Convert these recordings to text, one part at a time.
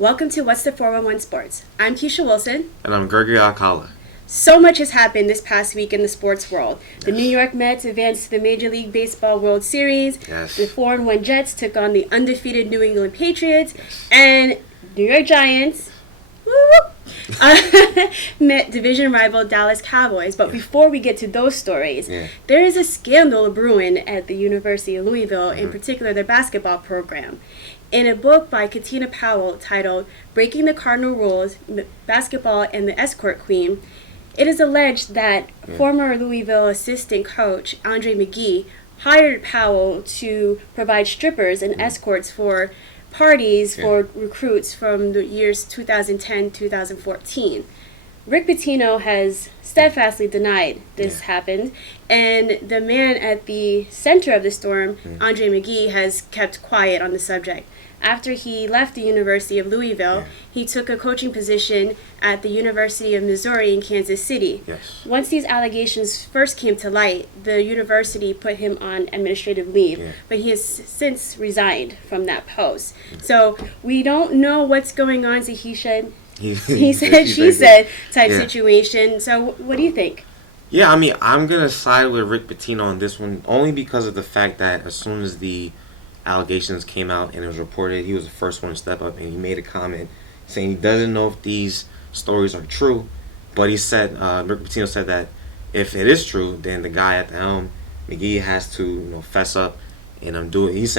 Welcome to What's the 411 Sports. I'm Keisha Wilson. And I'm Gregory Alcala. So much has happened this past week in the sports world. The New York Mets advanced to the Major League Baseball World Series. Yes. The 4-1 Jets took on the undefeated New England Patriots. Yes. And New York Giants met division rival Dallas Cowboys. But before we get to those stories, there is a scandal brewing at the University of Louisville, in particular their basketball program. In a book by Katina Powell titled Breaking the Cardinal Rules, Basketball and the Escort Queen, it is alleged that former Louisville assistant coach Andre McGee hired Powell to provide strippers and escorts for parties for recruits from the years 2010-2014. Rick Pitino has steadfastly denied this happened, and the man at the center of the storm, Andre McGee, has kept quiet on the subject. After he left the University of Louisville, he took a coaching position at the University of Missouri in Kansas City. Yes. Once these allegations first came to light, the university put him on administrative leave, but he has since resigned from that post. So we don't know what's going on. So he said, she said type situation. So what do you think? Yeah, I mean, I'm going to side with Rick Pitino on this one, only because of the fact that as soon as the allegations came out and it was reported, he was the first one to step up, and he made a comment saying he doesn't know if these stories are true, but he said, Rick Pitino said that if it is true, then the guy at the helm, McGee, has to fess up and do his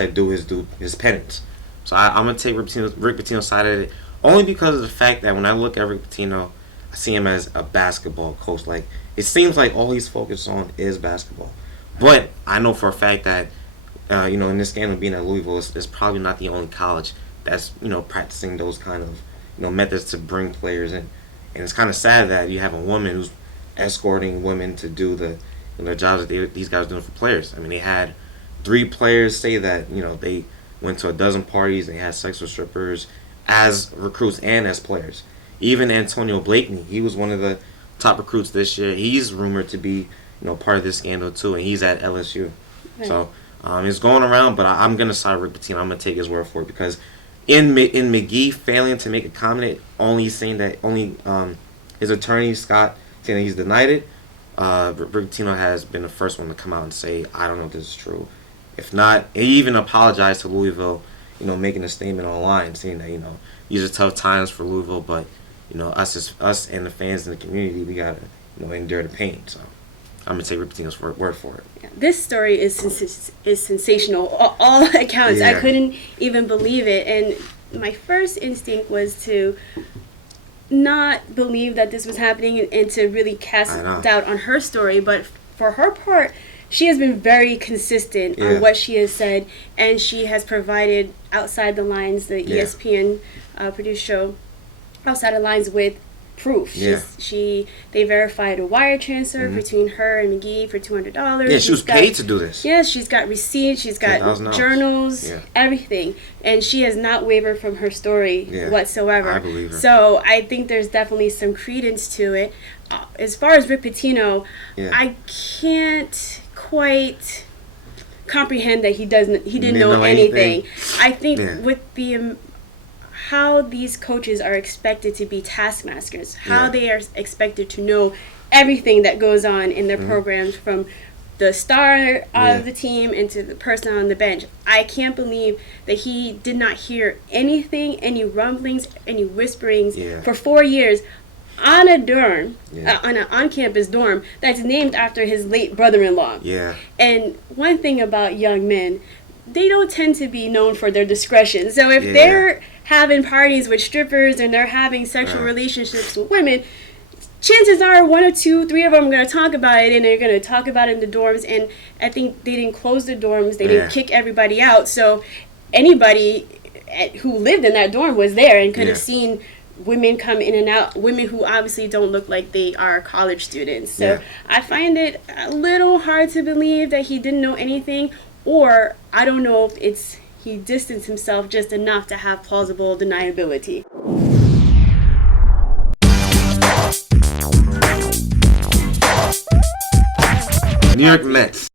penance. So I'm gonna take Rick Pitino's side of it, only because of the fact that when I look at Rick Pitino, I see him as a basketball coach. Like, it seems like all he's focused on is basketball, but I know for a fact that in this scandal being at Louisville, it's probably not the only college that's practicing those kind of methods to bring players in, and it's kind of sad that you have a woman who's escorting women to do the jobs that these guys are doing for players. I mean, they had 3 players say that they went to a dozen parties, they had sex with strippers as recruits and as players. Even Antonio Blakeney, he was one of the top recruits this year. He's rumored to be part of this scandal too, and he's at LSU. Right. So. It's going around, but I'm going to side with Rick Pitino. I'm going to take his word for it, because in McGee failing to make a comment, only saying that his attorney, Scott, saying that he's denied it, Rick Pitino has been the first one to come out and say, I don't know if this is true. If not, he even apologized to Louisville, making a statement online saying that, these are tough times for Louisville, but, us and the fans in the community, we got to, endure the pain, so. I'm going to take Rick Pitino's word for it. Yeah, this story is sensational. All accounts. Yeah. I couldn't even believe it. And my first instinct was to not believe that this was happening and to really cast doubt on her story. But for her part, she has been very consistent on what she has said. And she has provided Outside the Lines, the ESPN produced show, Outside the Lines, with proof. They verified a wire transfer between her and McGee for $200. Yeah, she was paid to do this. Yes, she's got receipts, she's got journals, everything, and she has not wavered from her story whatsoever. I believe her. So I think there's definitely some credence to it. As far as Rick Pitino, I can't quite comprehend that he didn't know anything. I think with the how these coaches are expected to be taskmasters, how they are expected to know everything that goes on in their programs, from the star of the team into the person on the bench. I can't believe that he did not hear anything, any rumblings, any whisperings for 4 years on a dorm, on an on-campus dorm that's named after his late brother-in-law. Yeah. And one thing about young men, they don't tend to be known for their discretion. So if they're having parties with strippers and they're having sexual relationships with women, chances are 1 or 2, 3 of them are going to talk about it, and they're going to talk about it in the dorms. And I think they didn't close the dorms. They didn't kick everybody out. So anybody who lived in that dorm was there and could have seen women come in and out, women who obviously don't look like they are college students. So I find it a little hard to believe that he didn't know anything, or I don't know if he distanced himself just enough to have plausible deniability. New York Mets.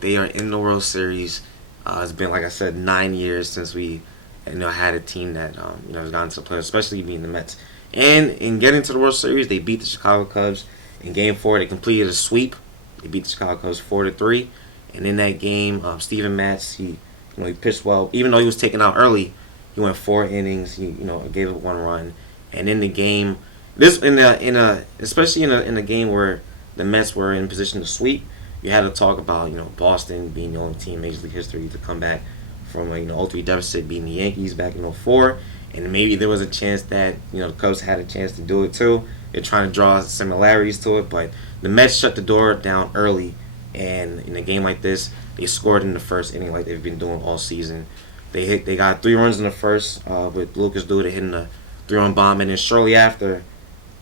They are in the World Series. It's been, like I said, 9 years since we had a team that has gotten to the playoffs, especially being the Mets. And in getting to the World Series, they beat the Chicago Cubs. In Game 4, they completed a sweep. They beat the Chicago Cubs 4-3. And in that game, Steven Matz, he pitched well. Even though he was taken out early, he went 4 innings. He gave up 1 run. And in the game, especially in a game where the Mets were in position to sweep, you had to talk about Boston being the only team in Major League history to come back from a 0-3 deficit, beating the Yankees back in 04. And maybe there was a chance that the Cubs had a chance to do it too. They're trying to draw similarities to it, but the Mets shut the door down early. And in a game like this, they scored in the first inning like they've been doing all season. They got 3 runs in the first with Lucas Duda hitting a 3-run bomb, and then shortly after,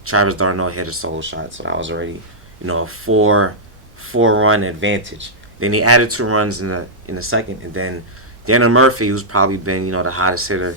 Travis d'Arnaud hit a solo shot. So that was already a 4-run advantage. Then they added 2 runs in the second, and then Daniel Murphy, who's probably been the hottest hitter,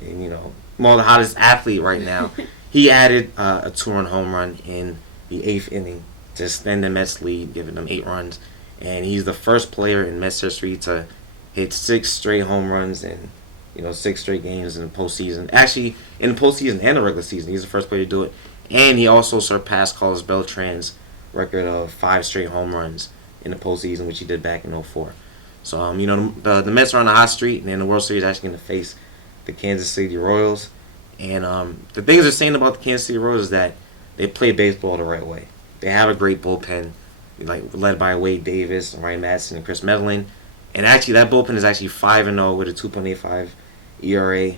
and the hottest athlete right now, he added a 2-run home run in the 8th inning to extend the Mets lead, giving them 8 runs. And he's the first player in Mets history to hit 6 straight home runs in 6 straight games in the postseason. Actually, in the postseason and the regular season, he's the first player to do it. And he also surpassed Carlos Beltran's record of 5 straight home runs in the postseason, which he did back in 04. So, the Mets are on a hot streak, and then the World Series actually going to face the Kansas City Royals. And the things they're saying about the Kansas City Royals is that they play baseball the right way. They have a great bullpen, led by Wade Davis, Ryan Madson, and Chris Medlin. And actually, that bullpen is actually 5-0 with a 2.85 ERA.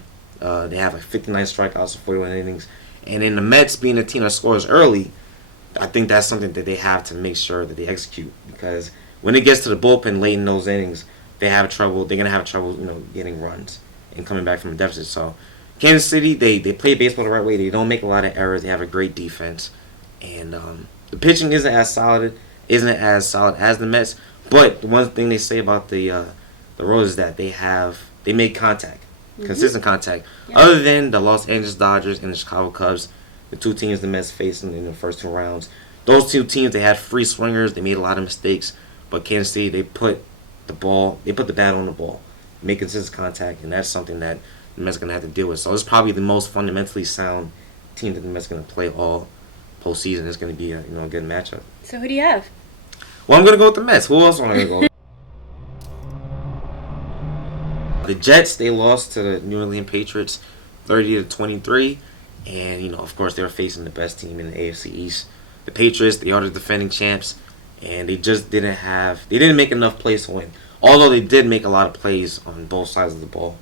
They have 59 strikeouts in 41 innings. And in the Mets being a team that scores early, I think that's something that they have to make sure that they execute, because when it gets to the bullpen late in those innings, they have trouble. They're gonna have trouble, getting runs and coming back from a deficit. So, Kansas City, they play baseball the right way. They don't make a lot of errors. They have a great defense, and the pitching isn't as solid as the Mets. But the one thing they say about the Royals is that they make contact, consistent contact. Yeah. Other than the Los Angeles Dodgers and the Chicago Cubs, the 2 teams the Mets faced in the first 2 rounds, those 2 teams, they had free swingers. They made a lot of mistakes. But Kansas City, they put the bat on the ball, make consistent contact, and that's something that the Mets are going to have to deal with. So it's probably the most fundamentally sound team that the Mets are going to play all postseason. It's going to be a good matchup. So who do you have? Well, I'm going to go with the Mets. Who else am I going to go with? The Jets, they lost to the New England Patriots 30-23. And, of course, they were facing the best team in the AFC East. The Patriots, they are the defending champs. And they just didn't make enough plays to win. Although they did make a lot of plays on both sides of the ball.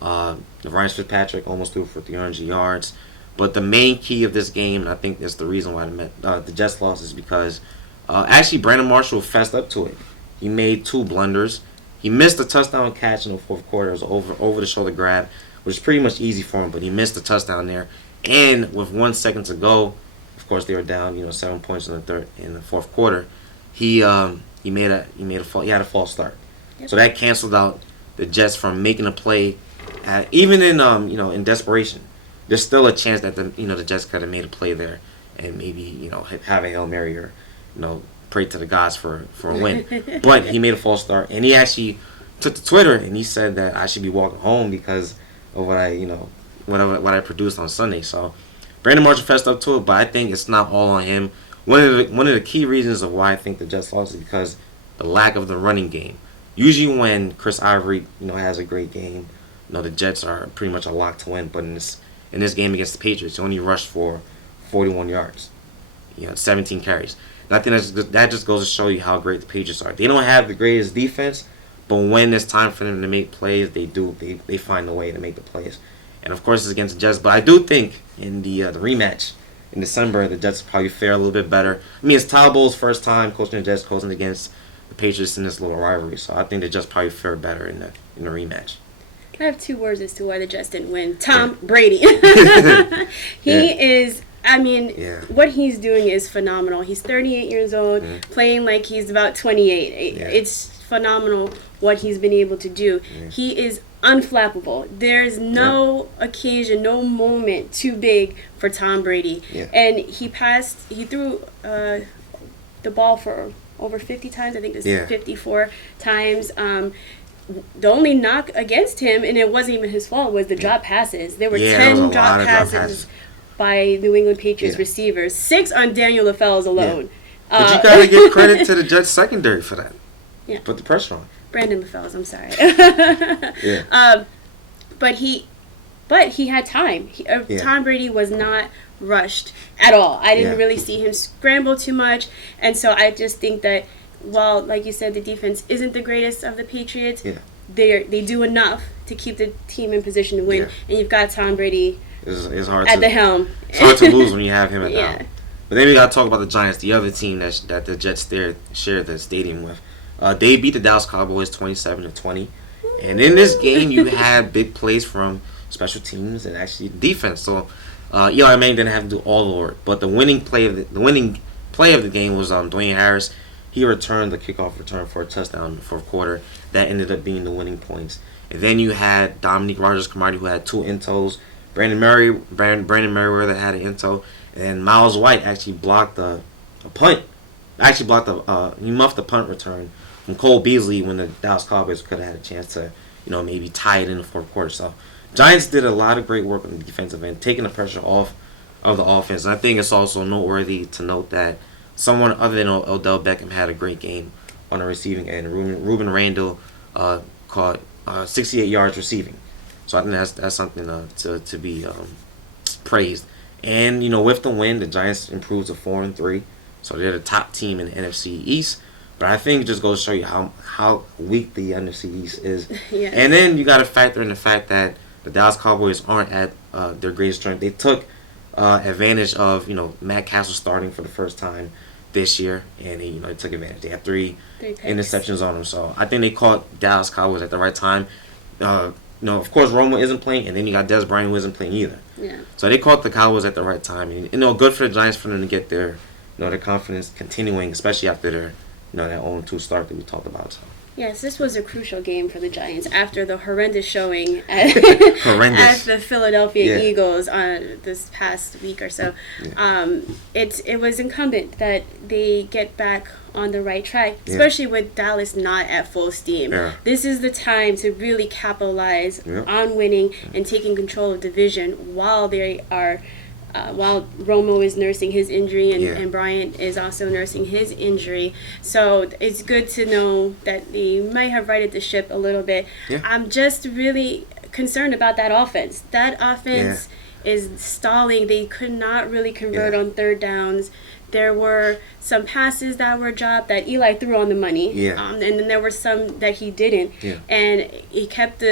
Ryan Fitzpatrick almost threw for 300 yards. But the main key of this game, and I think that's the reason why the Jets lost, is because actually Brandon Marshall fessed up to it. He made 2 blunders. He missed a touchdown catch in the 4th quarter. It was over-the-shoulder grab, which is pretty much easy for him, but he missed a touchdown there. And with 1 second to go, of course they were down 7 points in the 4th quarter. He had a false start. Yep. So that canceled out the Jets from making a play. Even in desperation, there's still a chance that the Jets could have made a play there and maybe have a Hail Mary or pray to the gods for a win. But he made a false start, and he actually took to Twitter and he said that I should be walking home because of what I produced on Sunday. So Brandon Marshall fessed up to it, but I think it's not all on him. One of the key reasons of why I think the Jets lost is because the lack of the running game. Usually when Chris Ivory has a great game, the Jets are pretty much a lock to win. But in this game against the Patriots, he only rushed for 41 yards, 17 carries. And I think that just goes to show you how great the Patriots are. They don't have the greatest defense, but when it's time for them to make plays, they find a way to make the plays. And of course, it's against the Jets. But I do think in the rematch in December, the Jets will probably fare a little bit better. I mean, it's Todd Bowles' first time coaching the Jets, coaching against the Patriots in this little rivalry. So I think the Jets probably fare better in the rematch. I have 2 words as to why the Jets didn't win. Tom Brady. Is, what he's doing is phenomenal. He's 38 years old, playing like he's about 28. Yeah. It's phenomenal what he's been able to do. Yeah. He is unflappable. There's no occasion, no moment too big for Tom Brady. Yeah. And he threw the ball for over 50 times. I think it's 54 times. the only knock against him, and it wasn't even his fault, was the drop passes. There were 10 drop passes by New England Patriots receivers, 6 on Daniel LaFell's alone. But you gotta give credit to the Jets secondary for that. Yeah. Put the pressure on. Brandon LaFell's, I'm sorry. Yeah. But he had time. Tom Brady was not rushed at all. I didn't really see him scramble too much, and so I just think that while, like you said, the defense isn't the greatest of the Patriots, they do enough to keep the team in position to win. And you've got Tom Brady it's hard at the helm. It's hard to lose when you have him at the helm. But then we got to talk about the Giants, the other team that the Jets shared the stadium with. They beat the Dallas Cowboys 27-20. And in this game, you had big plays from special teams and actually defense. So Eli Manning didn't have to do all the work. But the winning play of the game was Dwayne Harris. He returned the kickoff return for a touchdown in the fourth quarter. That ended up being the winning points. And then you had Dominique Rodgers-Cromartie, who had 2 intos. Brandon Merriweather had an into. And Miles White actually blocked a punt. He muffed the punt return from Cole Beasley when the Dallas Cowboys could have had a chance to, maybe tie it in the fourth quarter. So Giants did a lot of great work on the defensive end, taking the pressure off of the offense. And I think it's also noteworthy to note that someone other than Odell Beckham had a great game on the receiving end. Ruben Randall caught 68 yards receiving. So I think that's something to be praised. And, with the win, the Giants improved to 4-3. So they're the top team in the NFC East. But I think it just goes to show you how weak the NFC East is. And then you got to factor in the fact that the Dallas Cowboys aren't at their greatest strength. They took advantage of, Matt Castle starting for the first time this year, and they took advantage. They had three interceptions on them. So I think they caught Dallas Cowboys at the right time. Of course, Romo isn't playing, and then you got Dez Bryant who isn't playing either. Yeah. So they caught the Cowboys at the right time. And, good for the Giants for them to get their confidence continuing, especially after their, that 0-2 start that we talked about. So. Yes, this was a crucial game for the Giants after the horrendous showing at the Philadelphia Eagles this past week or so. Yeah. It was incumbent that they get back on the right track, especially with Dallas not at full steam. Yeah. This is the time to really capitalize on winning and taking control of the division while they are. While Romo is nursing his injury and Bryant is also nursing his injury. So it's good to know that they might have righted the ship a little bit. Yeah. I'm just really concerned about that offense. That offense is stalling. They could not really convert on third downs. There were some passes that were dropped that Eli threw on the money. And then there were some that he didn't. Yeah. And he kept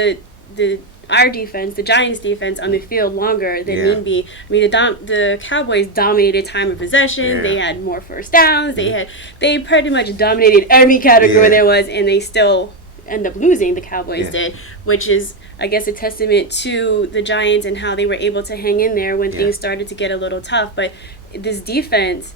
our defense, the Giants' defense, on the field longer than need be. I mean, the Cowboys dominated time of possession. Yeah. They had more first downs. They pretty much dominated every category there was, and they still end up losing. The Cowboys did, which is, I guess, a testament to the Giants and how they were able to hang in there when things started to get a little tough. But this defense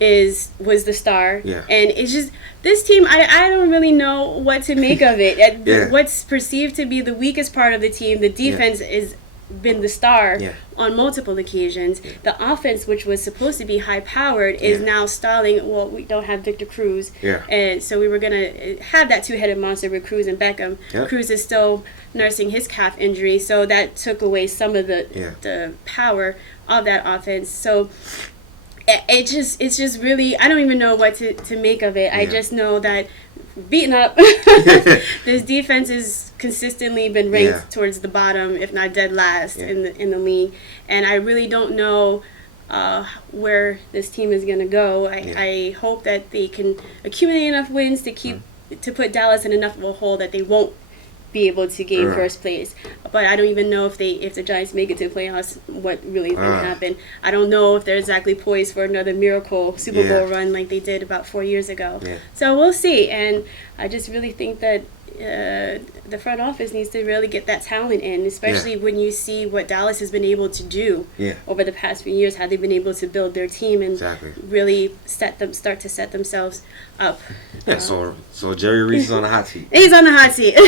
was the star, and it's just this team. I don't really know what to make of it. What's perceived to be the weakest part of the team, the defense is been the star on multiple occasions. The offense, which was supposed to be high powered, is now stalling. Well, we don't have Victor Cruz, and so we were gonna have that two-headed monster with Cruz and Beckham. Cruz is still nursing his calf injury, so that took away some of the power of that offense. So. It's just really, I don't even know what to make of it. I just know that beaten up, this defense has consistently been ranked towards the bottom, if not dead last in the league. And I really don't know where this team is going to go. I hope that they can accumulate enough wins to put Dallas in enough of a hole that they won't be able to gain first place. But I don't even know if the Giants make it to the playoffs, what really is going to happen. I don't know if they're exactly poised for another miracle Super Bowl run like they did about 4 years ago. So we'll see. And I just really think that the front office needs to really get that talent in, especially when you see what Dallas has been able to do over the past few years, how they've been able to build their team and really start to set themselves up. Yeah, so Jerry Reese is on the hot seat. He's on the hot seat.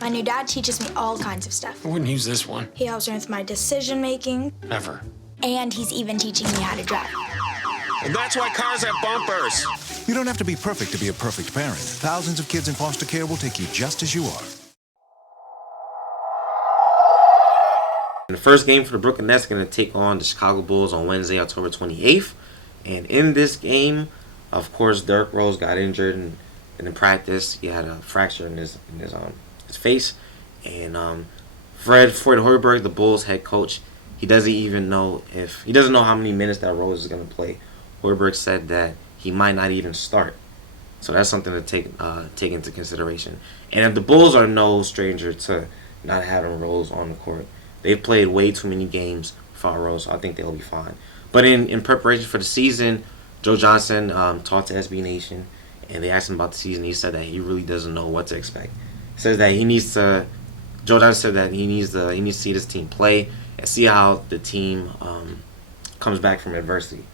My new dad teaches me all kinds of stuff. I wouldn't use this one. He helps me with my decision making. Never. And he's even teaching me how to drive. And that's why cars have bumpers. You don't have to be perfect to be a perfect parent. Thousands of kids in foster care will take you just as you are. The first game for the Brooklyn Nets is going to take on the Chicago Bulls on Wednesday, October 28th. And in this game, of course, Derrick Rose got injured and in practice. He had a fracture in his face. And Fred Hoiberg, the Bulls head coach, he doesn't know how many minutes that Rose is going to play. Hoiberg said that he might not even start. So that's something to take into consideration. And if the Bulls are no stranger to not having Rose on the court, they've played way too many games without Rose, so I think they'll be fine. But in preparation for the season, Joe Johnson talked to SB Nation, and they asked him about the season. He said that he really doesn't know what to expect. He says that Joe Johnson said that he needs to see this team play and see how the team comes back from adversity.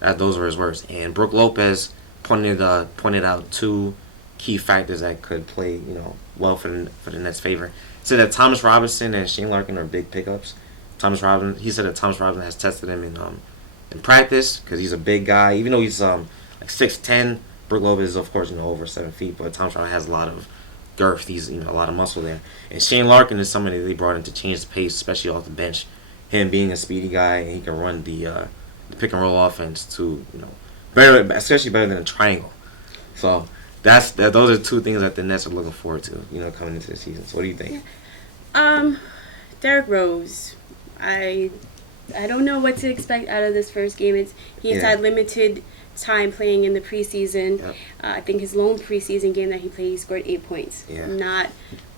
Those were his words. And Brook Lopez pointed out two key factors that could play well for the Nets' favor. He said that Thomas Robinson and Shane Larkin are big pickups. He said that Thomas Robinson has tested him in practice because he's a big guy. Even though he's like 6'10", Brook Lopez is of course over 7 feet, but Thomas Robinson has a lot of girth. He's a lot of muscle there. And Shane Larkin is somebody that they brought in to change the pace, especially off the bench. Him being a speedy guy, and he can run the pick and roll offense to especially better than a triangle. So those are two things that the Nets are looking forward to, coming into the season. So what do you think? Derrick Rose, I don't know what to expect out of this first game. He's had limited time playing in the preseason. Yep. I think his lone preseason game that he played, he scored 8 points. Yeah. Not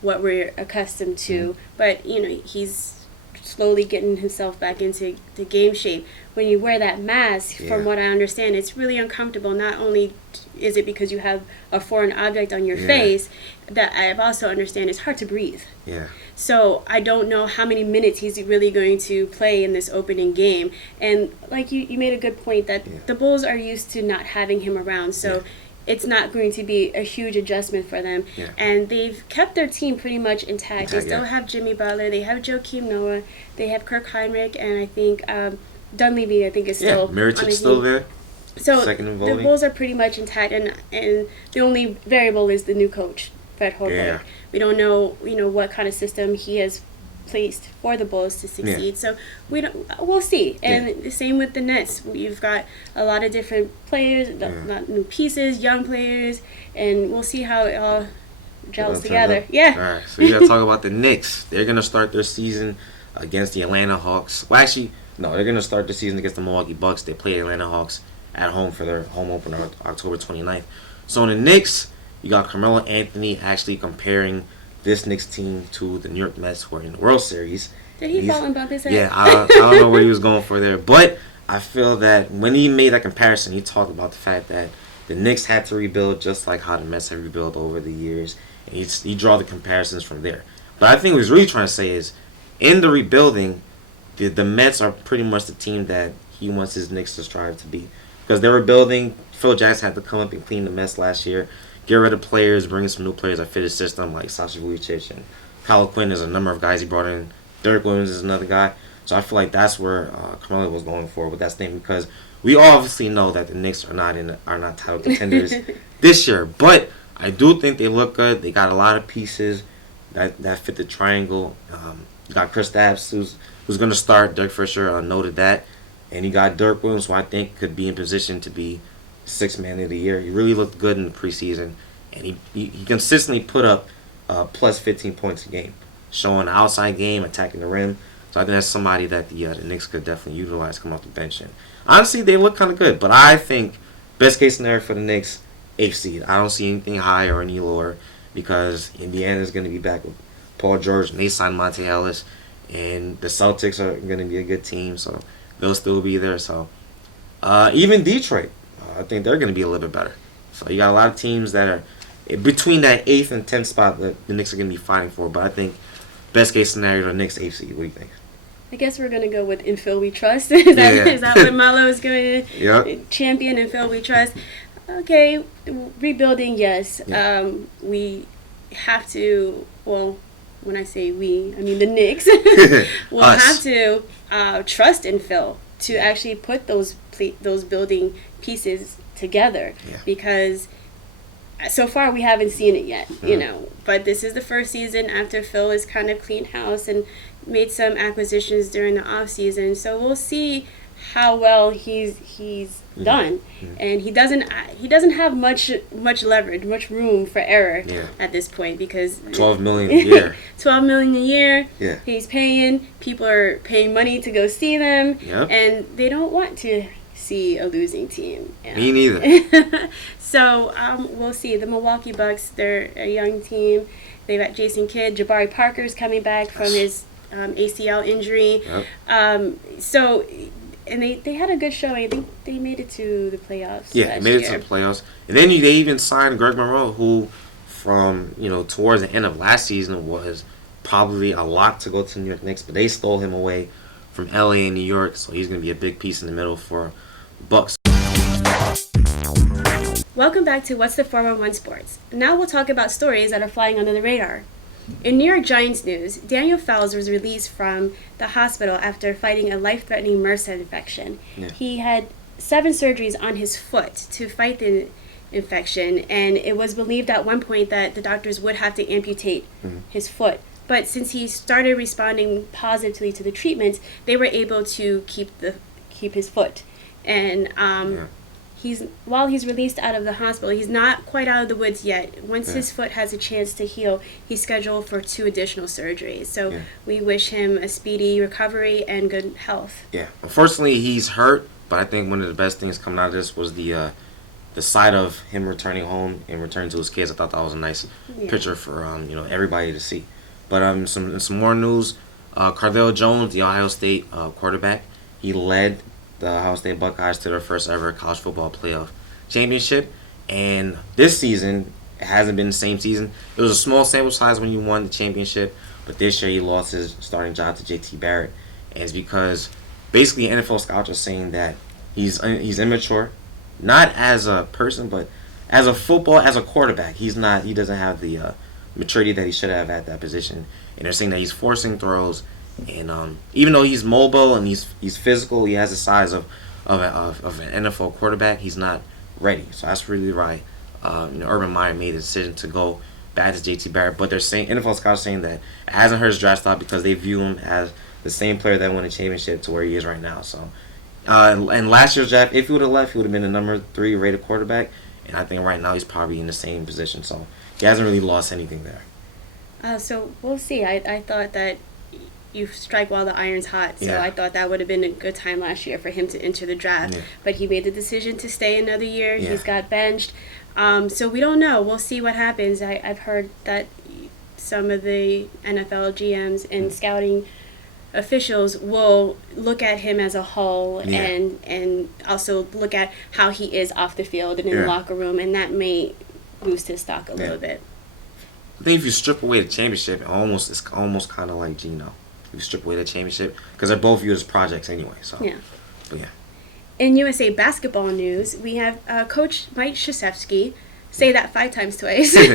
what we're accustomed to, but he's slowly getting himself back into the game shape. When you wear that mask, from what I understand, it's really uncomfortable. Not only is it because you have a foreign object on your face, that I've also understand it's hard to breathe. Yeah. So I don't know how many minutes he's really going to play in this opening game. And like you made a good point that the Bulls are used to not having him around. So it's not going to be a huge adjustment for them. Yeah. And they've kept their team pretty much intact. They still have Jimmy Butler. They have Joakim Noah. They have Kirk Heinrich. And I think Dunleavy, I think, is still on Mirotic's still there. So Second in voting. the Bulls are pretty much intact. And the only variable is the new coach, Fred Hoiberg. Yeah. We don't know, what kind of system he has placed for the Bulls to succeed. So we'll see. And the same with the Nets. You've got a lot of different players, not new pieces, young players, and we'll see how it all gels together. Yeah. All right. So you got to talk about the Knicks. They're going to start their season against the Atlanta Hawks. Well, actually, no, they're going to start the season against the Milwaukee Bucks. They play the Atlanta Hawks at home for their home opener October 29th. So in the Knicks, you got Carmelo Anthony actually comparing this Knicks team to the New York Mets who are in the World Series. Did he fall and bump his head? Yeah, I don't know what he was going for there. But I feel that when he made that comparison, he talked about the fact that the Knicks had to rebuild just like how the Mets have rebuilt over the years. And he draw the comparisons from there. But I think what he's really trying to say is, in the rebuilding, the Mets are pretty much the team that he wants his Knicks to strive to be. Because they're rebuilding. Phil Jackson had to come up and clean the mess last year. Get rid of players, bring in some new players that fit his system, like Sasha Vujacic and Kyle Quinn is a number of guys he brought in. Derek Williams is another guy. So I feel like that's where Carmelo was going for with that statement, because we obviously know that the Knicks are not title contenders this year. But I do think they look good. They got a lot of pieces that fit the triangle. You got Chris Stapps, who's going to start. Derek Fisher noted that. And you got Derek Williams, who I think could be in position to be sixth man of the year. He really looked good in the preseason, and he consistently put up plus 15 points a game, showing the outside game, attacking the rim. So I think that's somebody that the Knicks could definitely utilize coming off the bench. And honestly, they look kind of good, but I think best case scenario for the Knicks, 8th seed. I don't see anything higher or any lower, because Indiana is going to be back with Paul George, and they signed Monte Ellis, and the Celtics are going to be a good team, so they'll still be there. So even Detroit, I think they're going to be a little bit better. So you got a lot of teams that are between that 8th and 10th spot that the Knicks are going to be fighting for. But I think best case scenario, the Knicks 8th seed. What do you think? I guess we're going to go with "In Phil We Trust." Is that what Marlo is going to champion? "In Phil We Trust." Okay, rebuilding, yes. Yeah. We have to, well, when I say we, I mean the Knicks, will have to trust in Phil to actually put those building pieces together. Yeah. Because so far we haven't seen it yet, you know. But this is the first season after Phil has kind of cleaned house and made some acquisitions during the off season. So we'll see how well he's done. And he doesn't have much leverage, much room for error at this point, because $12 million a year. $12 million a year. Yeah. He's paying. People are paying money to go see them, Yep. and they don't want to see a losing team. Yeah. Me neither. So we'll see. The Milwaukee Bucks, they're a young team. They've got Jason Kidd. Jabari Parker's coming back from his ACL injury. Yep. So, and they had a good showing. I think they made it to the playoffs. Yeah, they made it to the playoffs. And then they even signed Greg Monroe, who from, towards the end of last season was probably a lot to go to the New York Knicks, but they stole him away from LA and New York, so he's going to be a big piece in the middle for Bucks. Welcome back to What's the 411 Sports. Now we'll talk about stories that are flying under the radar. In New York Giants news, Daniel Fowles was released from the hospital after fighting a life-threatening MRSA infection. Yeah. He had 7 surgeries on his foot to fight the infection, and it was believed at one point that the doctors would have to amputate his foot. But since he started responding positively to the treatments, they were able to keep his foot. And while he's released out of the hospital, he's not quite out of the woods yet. Once his foot has a chance to heal, he's scheduled for 2 additional surgeries. So we wish him a speedy recovery and good health. Yeah, unfortunately he's hurt, but I think one of the best things coming out of this was the sight of him returning home and returning to his kids. I thought that was a nice picture for everybody to see. But some more news. Cardale Jones, the Ohio State quarterback, he led the Ohio State Buckeyes to their first ever college football playoff championship. And this season, it hasn't been the same season. It was a small sample size when you won the championship, but this year he lost his starting job to JT Barrett. And it's because basically NFL scouts are saying that he's immature, not as a person, but as a quarterback. He doesn't have the maturity that he should have at that position. And they're saying that he's forcing throws. And even though he's mobile and he's physical, he has the size of an NFL quarterback, he's not ready. So that's really why Urban Meyer made the decision to go back to JT Barrett. But they're saying NFL scouts saying that it hasn't hurt his draft stock because they view him as the same player that won a championship to where he is right now. So and last year's draft, if he would have left, he would have been the number 3 rated quarterback. And I think right now he's probably in the same position. So he hasn't really lost anything there. So we'll see. I thought that you strike while the iron's hot. So Yeah. I thought that would have been a good time last year for him to enter the draft. Yeah. But he made the decision to stay another year. Yeah. He's got benched. So we don't know. We'll see what happens. I've heard that some of the NFL GMs and scouting officials will look at him as a whole and also look at how he is off the field and in the locker room, and that may boost his stock a little bit. I think if you strip away the championship, it's almost kind of like Geno. If you strip away the championship, because they're both viewed as projects anyway. So but yeah. In USA basketball news, we have Coach Mike Krzyzewski. Say that 5 times twice. But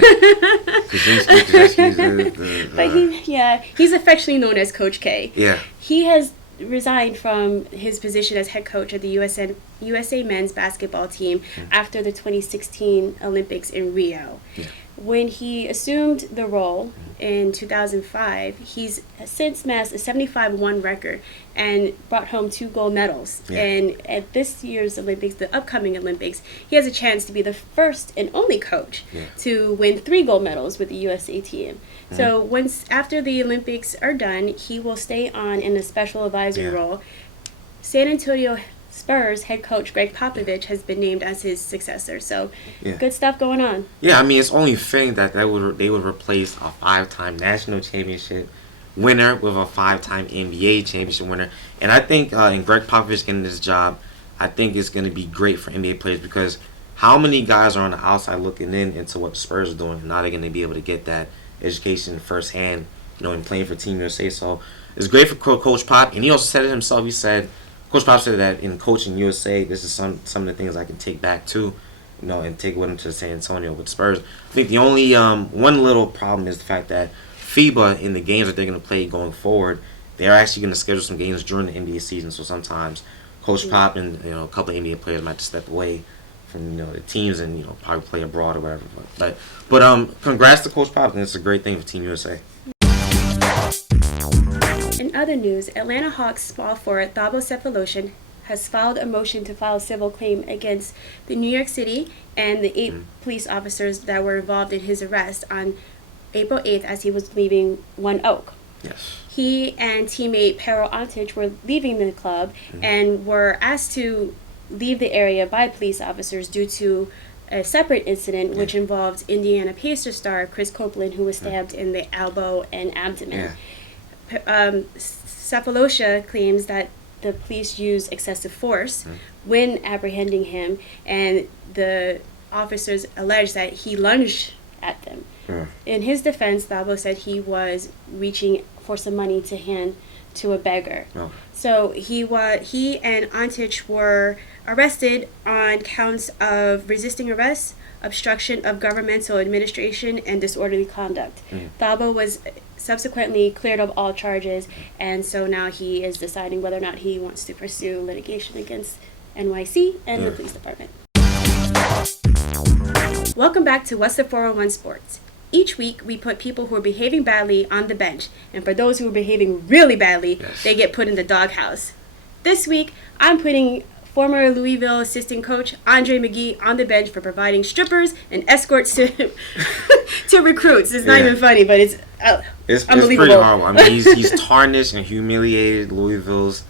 he's affectionately known as Coach K. Yeah. He has resigned from his position as head coach of the USA men's basketball team after the 2016 Olympics in Rio. Yeah. When he assumed the role in 2005, he's since amassed a 75-1 record and brought home 2 gold medals. Yeah. And at this year's Olympics, the upcoming Olympics, he has a chance to be the first and only coach to win 3 gold medals with the USA team. So after the Olympics are done, he will stay on in a special advisory role. San Antonio Spurs head coach Greg Popovich has been named as his successor. So good stuff going on. Yeah, I mean, it's only fitting that they would replace a 5-time national championship winner with a 5-time NBA championship winner. And I think in Greg Popovich getting this job, I think it's going to be great for NBA players, because how many guys are on the outside looking into what the Spurs are doing, and now they're going to be able to get that education firsthand, in playing for Team USA. So it's great for Coach Pop. And he also said it himself. He said, Coach Pop said that in coaching USA, this is some of the things I can take back too, and take with him to San Antonio with Spurs. I think the only one little problem is the fact that FIBA, in the games that they're going to play going forward, they're actually going to schedule some games during the NBA season. So sometimes Coach Pop and a couple of NBA players might have to step away from the teams and probably play abroad or whatever. But congrats to Coach Pop, and it's a great thing for Team USA. In other news, Atlanta Hawks small forward Thabo Sefolosha has filed a motion to file a civil claim against the New York City and the 8 police officers that were involved in his arrest on April 8th as he was leaving One Oak. Yes. He and teammate Pero Antich were leaving the club and were asked to leave the area by police officers due to a separate incident which involved Indiana Pacers star Chris Copeland, who was stabbed in the elbow and abdomen. Sefolosha claims that the police used excessive force when apprehending him, and the officers allege that he lunged at them. In his defense, Thabo said he was reaching for some money to hand to a beggar. So he and Antich were arrested on counts of resisting arrest, obstruction of governmental administration, and disorderly conduct. Thabo was subsequently cleared of all charges, and so now he is deciding whether or not he wants to pursue litigation against NYC and the police department. Welcome back to What's the 401 Sports. Each week, we put people who are behaving badly on the bench, and for those who are behaving really badly, they get put in the doghouse. This week, I'm putting former Louisville assistant coach Andre McGee on the bench for providing strippers and escorts to to recruits. It's not even funny, but it's unbelievable. It's pretty horrible. I mean, he's tarnished and humiliated Louisville's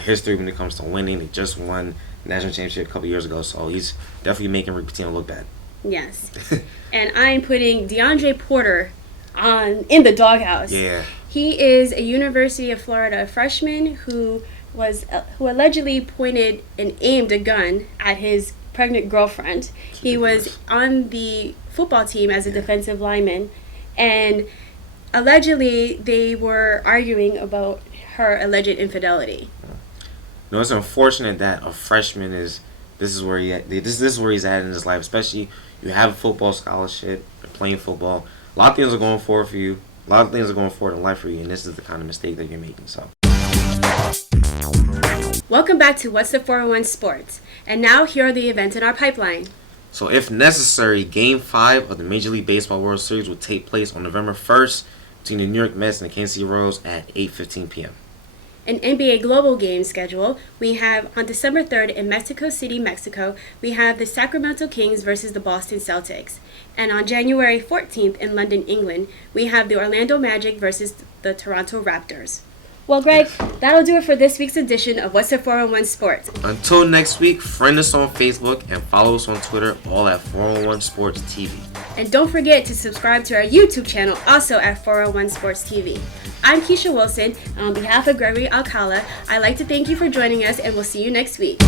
history when it comes to winning. They just won the national championship a couple years ago, so he's definitely making Rick Pitino look bad. Yes. And I'm putting DeAndre Porter in the doghouse. Yeah. He is a University of Florida freshman who allegedly pointed and aimed a gun at his pregnant girlfriend. He was on the football team as a defensive lineman, and allegedly they were arguing about her alleged infidelity. It's unfortunate that a freshman this is where he's at in his life, especially you have a football scholarship, you're playing football. A lot of things are going forward for you. A lot of things are going forward in life for you, and this is the kind of mistake that you're making. So. Welcome back to What's the 401 Sports. And now here are the events in our pipeline. So if necessary, Game 5 of the Major League Baseball World Series will take place on November 1st between the New York Mets and the Kansas City Royals at 8:15 p.m. An NBA Global game schedule, we have on December 3rd in Mexico City, Mexico, we have the Sacramento Kings versus the Boston Celtics. And on January 14th in London, England, we have the Orlando Magic versus the Toronto Raptors. Well, Greg, that'll do it for this week's edition of What's the 401 Sports. Until next week, friend us on Facebook and follow us on Twitter, all at 401 Sports TV. And don't forget to subscribe to our YouTube channel, also at 401 Sports TV. I'm Keisha Wilson, and on behalf of Gregory Alcala, I'd like to thank you for joining us, and we'll see you next week.